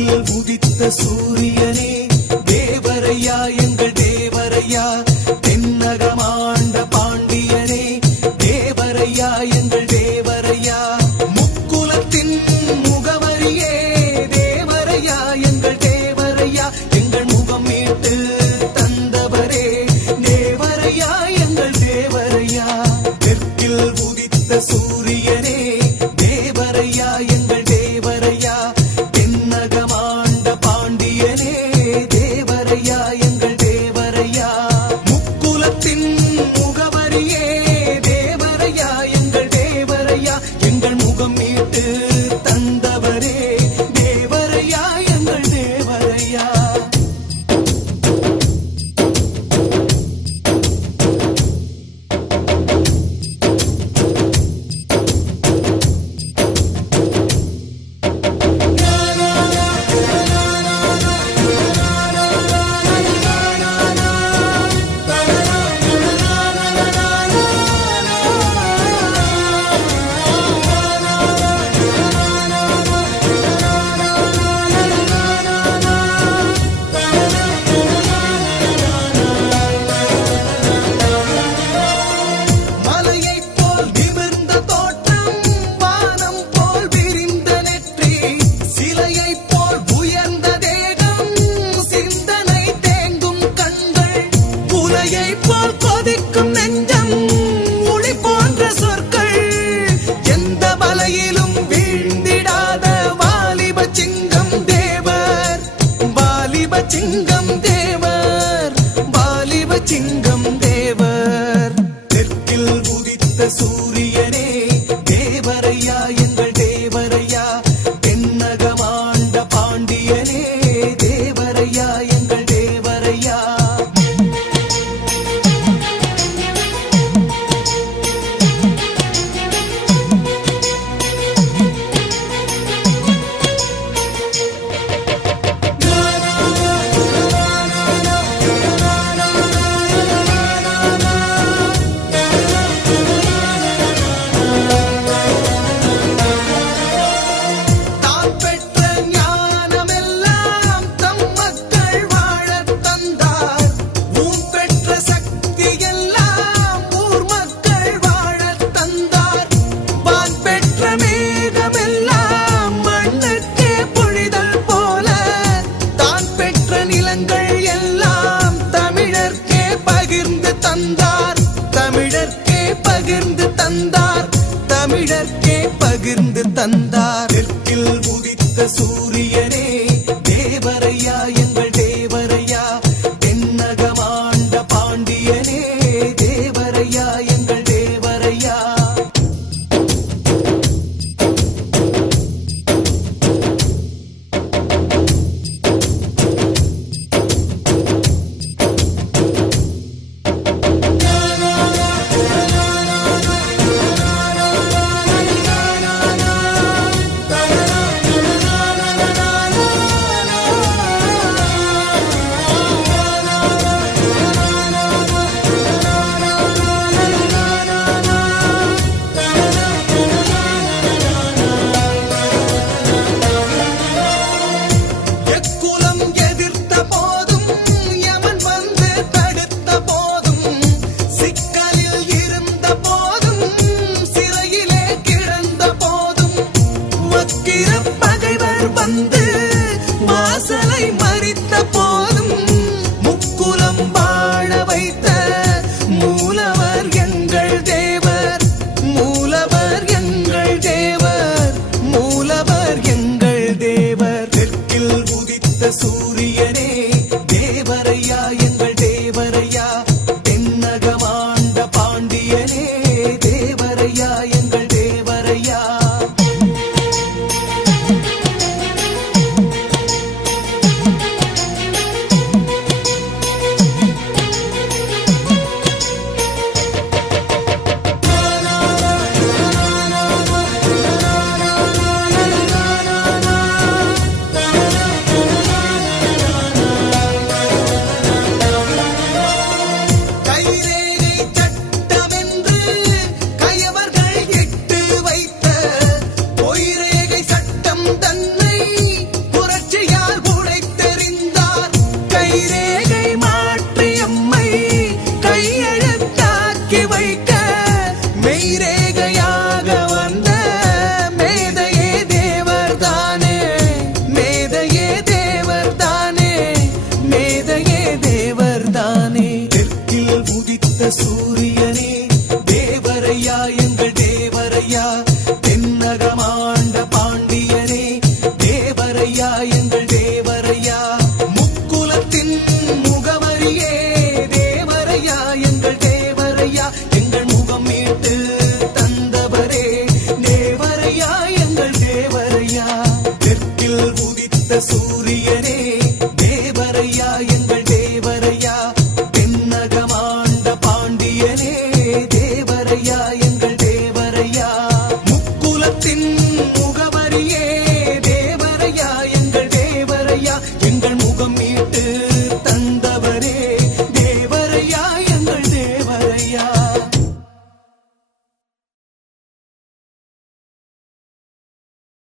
ஒளியில் உதித்த சூரியனே தேவரையா எங்கள் தேவரையா தென்னகமாண்ட பாண்டியனே தேவரையா எங்கள் தேவரையா முக்குலத்தின் முகவரியே தேவரையா எங்கள் தேவரையா எங்கள் முகம் மீட்டு தந்தவரே தேவரையா எங்கள் தேவரையா. yeah. பகிர்ந்து தந்தார். தமிழர்க்கே பகிர்ந்து தந்தார். தெற்கில் உதித்த சூரியனே தேவரையா எங்கள் தேவரையா தென்னகமாண்ட பாண்டியனே தேவரையா தேவரையா